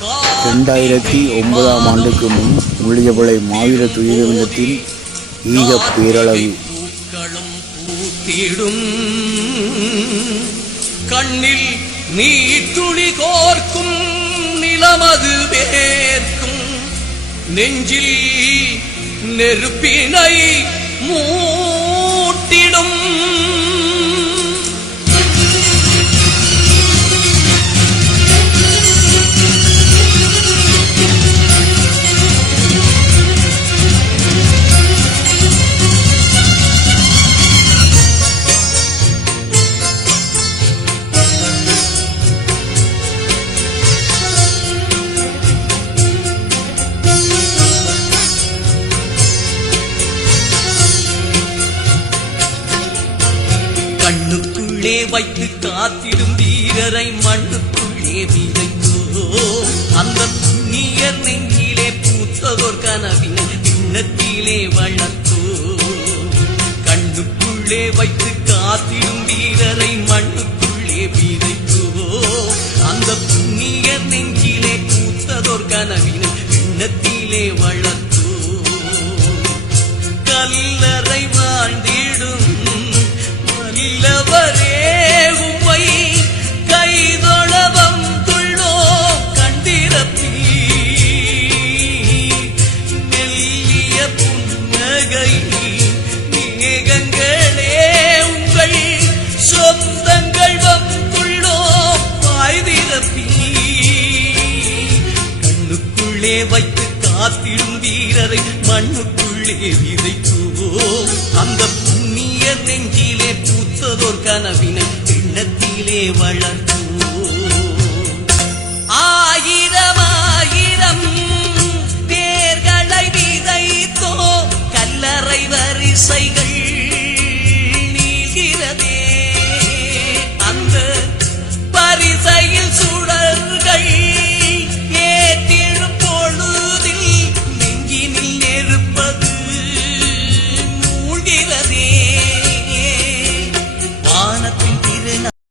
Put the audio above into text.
ரெண்டாயிரத்தி ஒன்பதாம் ஆண்டுக்கு முன் முள்ளியபளை மாவீர துயிலகத்தில் ஈக பேரளவு கண்ணில் நீ துளி கோர்க்கும் நிலமது வேர்க்கும். நெஞ்சில் நெருப்பினை மூ உள்ளே வைத்து காத்திடும் வீரரை மண்ணுக்குள்ளே விதைத்தோ அந்த புண்ணிய நெஞ்சிலே பூத்ததோர் கனவின் பின்னத்திலே வளர்த்தோ. கண்ணுக்குள்ளே வைத்து காத்திடும் வீரரை மண்ணுக்குள்ளே விதைத்தோ அந்த புண்ணிய நெஞ்சிலே பூத்ததோர் கனவின் பின்னத்திலே வளர்த்தோ. கல்லறை வாழ்ந்தே மண்ணுக்குள்ளே வைத்து காத்திடும் வீரரை மண்ணுக்குள்ளே விதைக்குவோம். அந்த புண்ணிய நெஞ்சிலே பூத்ததோர் கனவினை எண்ணத்திலே வளர்த்து